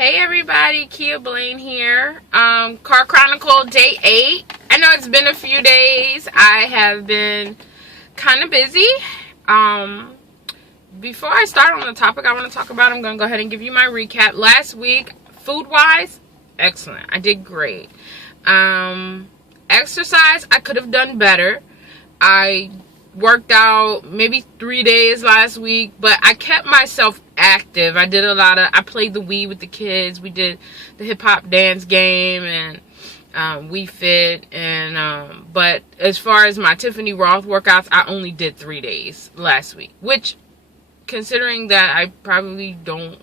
Hey everybody, Kia Blaine here. Car Chronicle Day 8. I know it's been a few days. I have been kind of busy. Before I start on the topic I want to talk about, I'm going to go ahead and give you my recap. Last week, food-wise, excellent. I did great. Exercise, I could have done better. I worked out maybe 3 days last week, but I kept myself active. I played the Wii with the kids. We did the hip-hop dance game and Wii Fit, and but as far as my Tiffany Roth workouts, I only did 3 days last week, which, considering that I probably don't,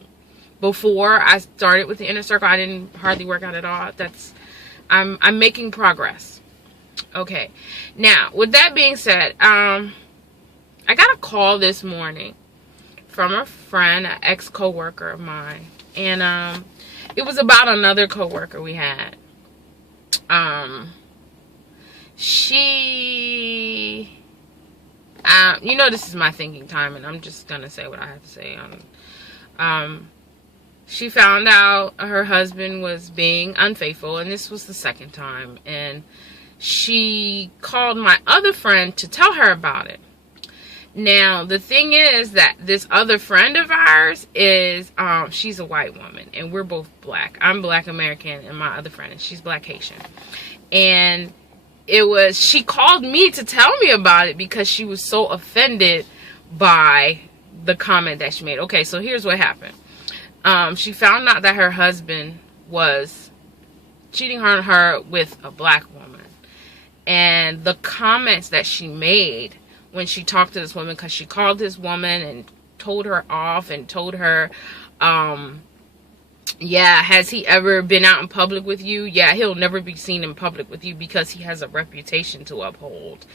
before I started with the Inner Circle, I didn't hardly work out at all. I'm making progress. Okay, now with that being said, I got a call this morning from a friend, an ex-coworker of mine, and it was about another coworker we had. She, this is my thinking time, and I'm just gonna say what I have to say. She found out her husband was being unfaithful, and this was the second time, and she called my other friend to tell her about it. Now, the thing is that this other friend of ours is, she's a white woman, and we're both black. I'm black American, and my other friend, she's black Haitian. And she called me to tell me about it because she was so offended by the comment that she made. Okay, so here's what happened. She found out that her husband was cheating on her with a black woman. And the comments that she made when she talked to this woman, because she called this woman and told her off and told her, yeah, has he ever been out in public with you? Yeah, he'll never be seen in public with you because he has a reputation to uphold.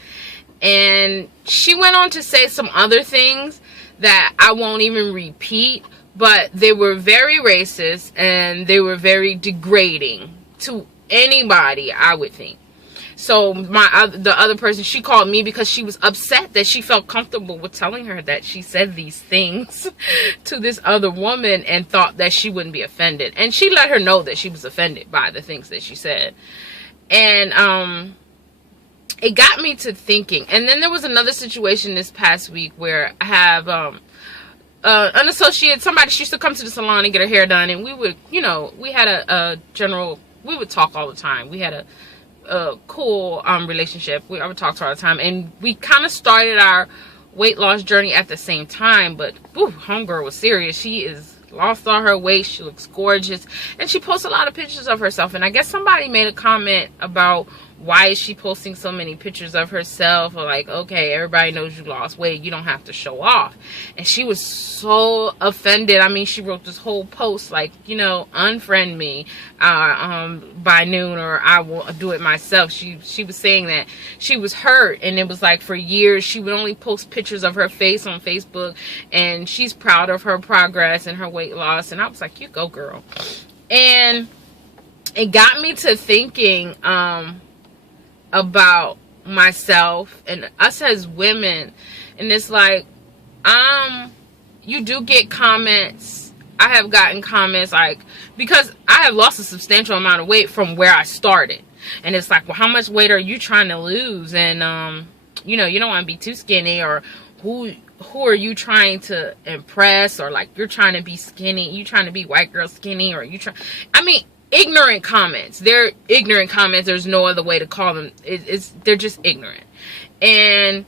And she went on to say some other things that I won't even repeat, but they were very racist and they were very degrading to anybody, I would think. So the other person, she called me because she was upset that she felt comfortable with telling her that she said these things to this other woman and thought that she wouldn't be offended. And she let her know that she was offended by the things that she said. And it got me to thinking. And then there was another situation this past week where I have an associate, somebody, she used to come to the salon and get her hair done. And we would, we had we would talk all the time. We had a cool relationship. I would talk to her all the time, and we kind of started our weight loss journey at the same time. But homegirl was serious. She is lost all her weight. She looks gorgeous, and she posts a lot of pictures of herself. And I guess somebody made a comment about, why is she posting so many pictures of herself? Or like, okay, everybody knows you lost weight, you don't have to show off. And she was so offended. I mean, she wrote this whole post like, unfriend me by noon, or I will do it myself. She was saying that she was hurt, and it was like for years she would only post pictures of her face on Facebook, and she's proud of her progress and her weight loss. And I was like, you go, girl. And it got me to thinking about myself and us as women. And it's like, you do get comments. I have gotten comments like, because I have lost a substantial amount of weight from where I started, and it's like, well, how much weight are you trying to lose? And you don't want to be too skinny, or who are you trying to impress? Or like, you're trying to be skinny, you trying to be white girl skinny, or ignorant comments. They're ignorant comments. There's no other way to call them. They're just ignorant. And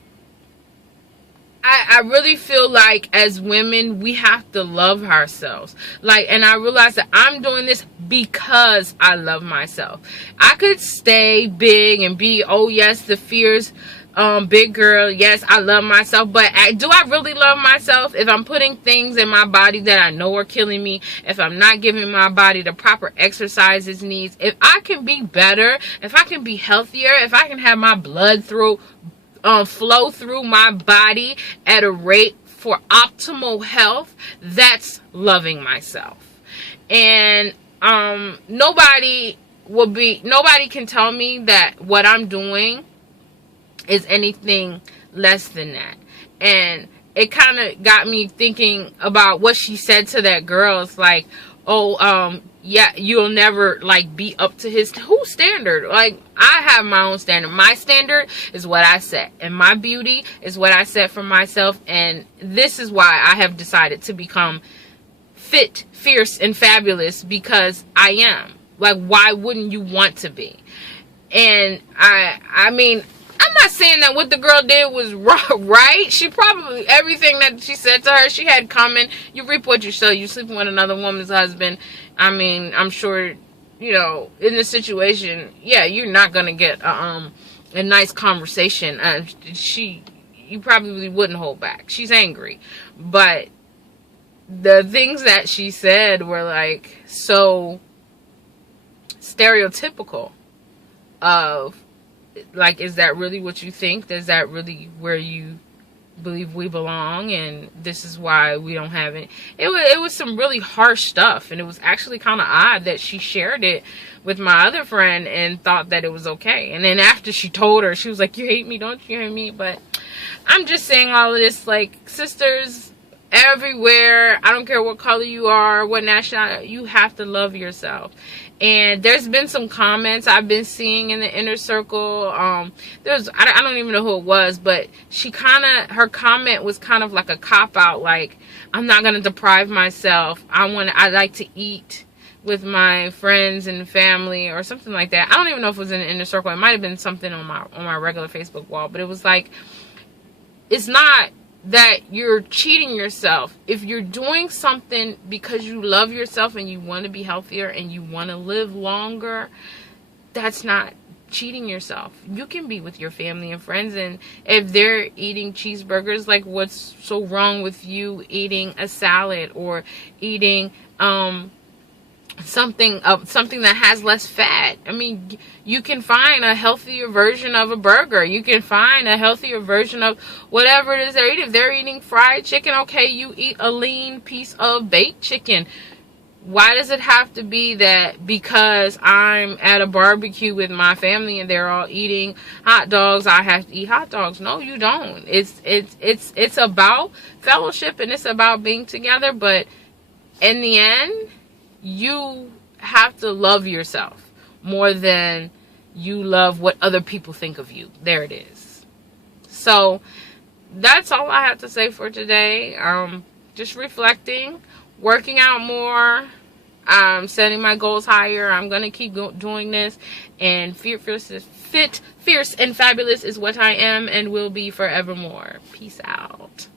I really feel like as women, we have to love ourselves. And I realize that I'm doing this because I love myself. I could stay big and be, oh yes, the fierce big girl, yes, I love myself, but do I really love myself if I'm putting things in my body that I know are killing me, if I'm not giving my body the proper exercise it needs? If I can be better, if I can be healthier, if I can have my blood flow through my body at a rate for optimal health, that's loving myself. And nobody can tell me that what I'm doing is anything less than that. And it kind of got me thinking about what she said to that girl. It's like, oh, yeah, you'll never, like, be up to whose standard? Like, I have my own standard. My standard is what I set, and my beauty is what I set for myself, and this is why I have decided to become fit, fierce, and fabulous, because I am. Like, why wouldn't you want to be? And I mean, I'm not saying that what the girl did was right. She probably, everything that she said to her, she had coming. You reap what you sow. You sleeping with another woman's husband. I mean, I'm sure, you know, in this situation, yeah, you're not going to get a nice conversation. You probably wouldn't hold back. She's angry. But the things that she said were, like, so stereotypical of, like, is that really what you think? Is that really where you believe we belong? And this is why we don't have it. It was some really harsh stuff, and it was actually kind of odd that she shared it with my other friend and thought that it was okay. And then after she told her, she was like, you hate me, don't you hate me? But I'm just saying all of this, like, sisters everywhere, I don't care what color you are, what nationality, you have to love yourself. And there's been some comments I've been seeing in the inner circle. I don't even know who it was, but her comment was kind of like a cop-out, like, I'm not going to deprive myself. I like to eat with my friends and family, or something like that. I don't even know if it was in the inner circle. It might have been something on my regular Facebook wall, but it was like, it's not that you're cheating yourself. If you're doing something because you love yourself and you want to be healthier and you want to live longer, that's not cheating yourself. You can be with your family and friends, and if they're eating cheeseburgers, like, what's so wrong with you eating a salad or eating something that has less fat? I mean, you can find a healthier version of a burger. You can find a healthier version of whatever it is they're eating. If they're eating fried chicken, okay, you eat a lean piece of baked chicken. Why does it have to be that because I'm at a barbecue with my family and they're all eating hot dogs, I have to eat hot dogs? No, you don't. It's about fellowship, and it's about being together, but in the end, you have to love yourself more than you love what other people think of you. There it is. So that's all I have to say for today. Just reflecting, working out more, setting my goals higher. I'm going to keep doing this, and fit, fierce, and fabulous is what I am and will be forevermore. Peace out.